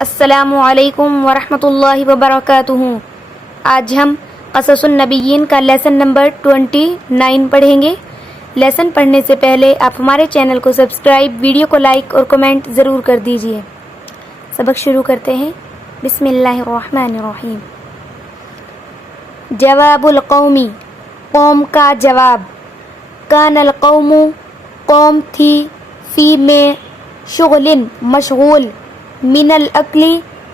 السلام علیکم ورحمۃ اللہ وبرکاتہ۔ آج ہم قصص النبیین کا لیسن نمبر 29 پڑھیں گے۔ لیسن پڑھنے سے پہلے آپ ہمارے چینل کو سبسکرائب، ویڈیو کو لائک اور کمنٹ ضرور کر دیجیے۔ سبق شروع کرتے ہیں۔ بسم اللہ الرحمن الرحیم۔ جواب القومی، قوم کا جواب۔ کان القوم، قوم تھی، فی میں، شغل مشغول، من الاکل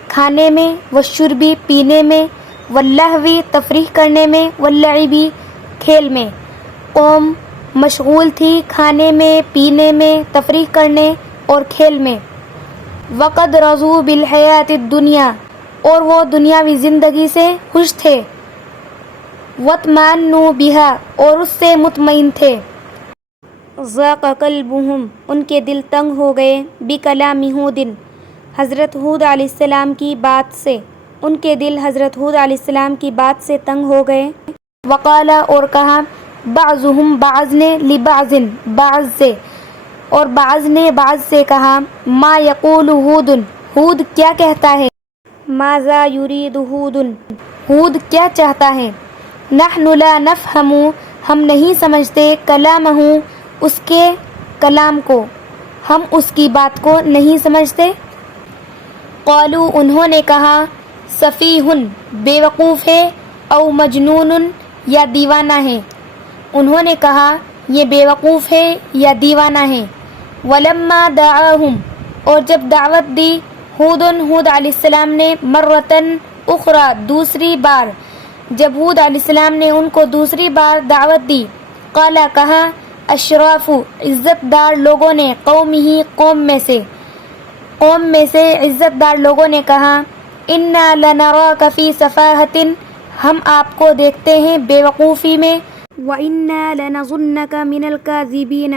کھانے میں، والشربی پینے میں، واللہوی تفریح کرنے میں، واللعب کھیل میں۔ قوم مشغول تھی کھانے میں، پینے میں، تفریح کرنے اور کھیل میں۔ وقد رضوا بالحیات الدنیا، اور وہ دنیاوی زندگی سے خوش تھے۔ واطمأنوا بہا، اور اس سے مطمئن تھے۔ ضاق قلبہم، ان کے دل تنگ ہو گئے، بکلام ہود، حضرت ہود علیہ السلام کی بات سے، ان کے دل حضرت ہود علیہ السلام کی بات سے تنگ ہو گئے۔ وقال، اور کہا، بعضهم، بعض نے، لبعض، بعض سے، اور بعض نے بعض سے کہا، ما یقول ہود، ہود کیا کہتا ہے، ماذا یرید ہود، ہود کیا چاہتا ہے۔ نحن لا نفہم، ہم نہیں سمجھتے، کلامہ، اس کے کلام کو، ہم اس کی بات کو نہیں سمجھتے۔ قالوا، انہوں نے کہا، سفیہ، بے وقوف ہے، او مجنون، یا دیوانہ ہے۔ انہوں نے کہا یہ بے وقوف ہے یا دیوانہ ہے۔ ولما دعاہم، اور جب دعوت دی، ہود علیہ السلام نے، مرتن اخری، دوسری بار، جب ہود علیہ السلام نے ان کو دوسری بار دعوت دی، قال، کہا، اشراف، عزت دار لوگوں نے، قومہ، قوم میں سے عزت دار لوگوں نے کہا، انا لنراک فی سفاہۃ، ہم آپ کو دیکھتے ہیں بے وقوفی میں، وانا لنظنک من الکاذبین،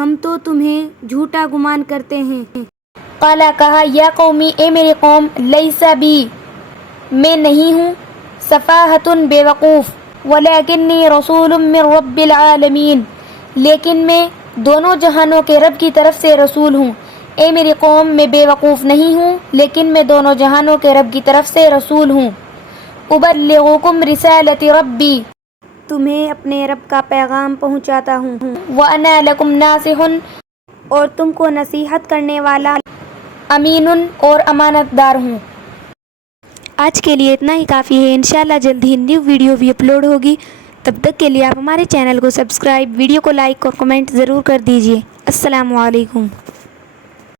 ہم تو تمہیں جھوٹا گمان کرتے ہیں۔ قال، کہا، یا قومی، اے میری قوم، لیس بی، میں نہیں ہوں، سفاہۃ، بے وقوف، ولکنی رسول من رب العالمین، لیکن میں دونوں جہانوں کے رب کی طرف سے رسول ہوں۔ اے میری قوم، میں بے وقوف نہیں ہوں، لیکن میں دونوں جہانوں کے رب کی طرف سے رسول ہوں۔ ابلغکم رسالۃ ربی، تمہیں اپنے رب کا پیغام پہنچاتا ہوں۔ وانا لکم ناصح، اور تم کو نصیحت کرنے والا، امین، اور امانت دار ہوں۔ آج کے لیے اتنا ہی کافی ہے۔ انشاءاللہ جلد ہی نیو ویڈیو بھی اپلوڈ ہوگی۔ تب تک کے لیے آپ ہمارے چینل کو سبسکرائب، ویڈیو کو لائک اور کمنٹ ضرور کر دیجیے۔ السلام علیکم۔